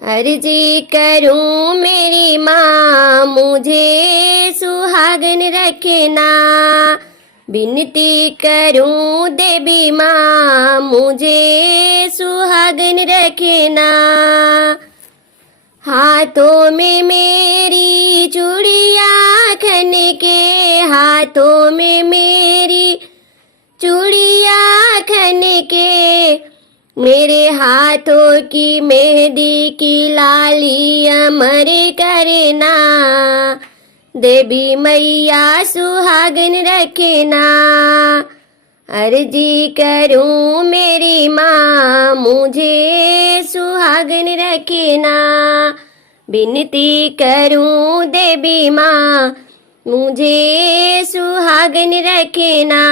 अर्जी करूं मेरी माँ मुझे सुहागन रखना, विनती करूं देवी माँ मुझे सुहागन रखना। हाथों में मेरी चूड़िया खन के, हाथों में मेरी चूड़िया खन के, मेरे हाथों की मेहंदी की लाली अमर करना, देवी मैया सुहागन रखना। अर्जी करूं मेरी माँ मुझे सुहागन रखना, विनती करूं देवी माँ मुझे सुहागन रखना।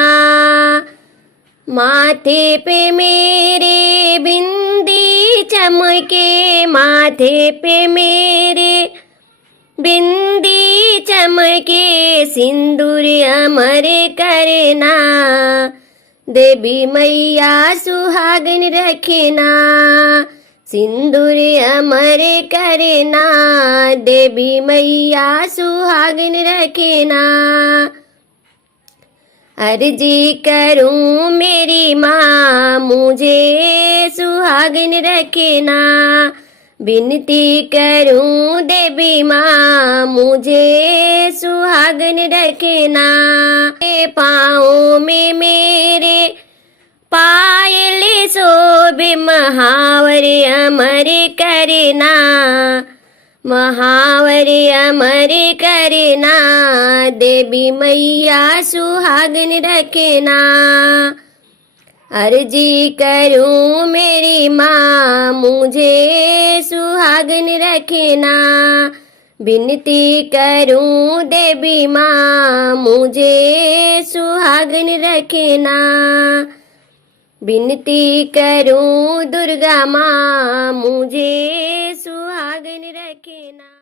माथे पे मेरे बिंदी चमके, माथे पे मेरे बिंदी चमके, सिंदूर अमर करना, देवी मैया सुहागन रखना, सिंदूर अमर करना, देवी मैया सुहागन रखना। अर्जी करूं मेरी माँ मुझे सुहागन रखना, विनती करूं देवी माँ मुझे सुहागन रखना। पाँव में मेरे पायल शोभे, महावर अमर करना, महावर अमर करना, देवी मैया सुहागन रखना। अर्जी करूं मेरी माँ मुझे सुहागन रखना, विनती करूं देवी माँ मुझे सुहागन रखना, विनती करूं दुर्गा माँ मुझे सुहागन रखना।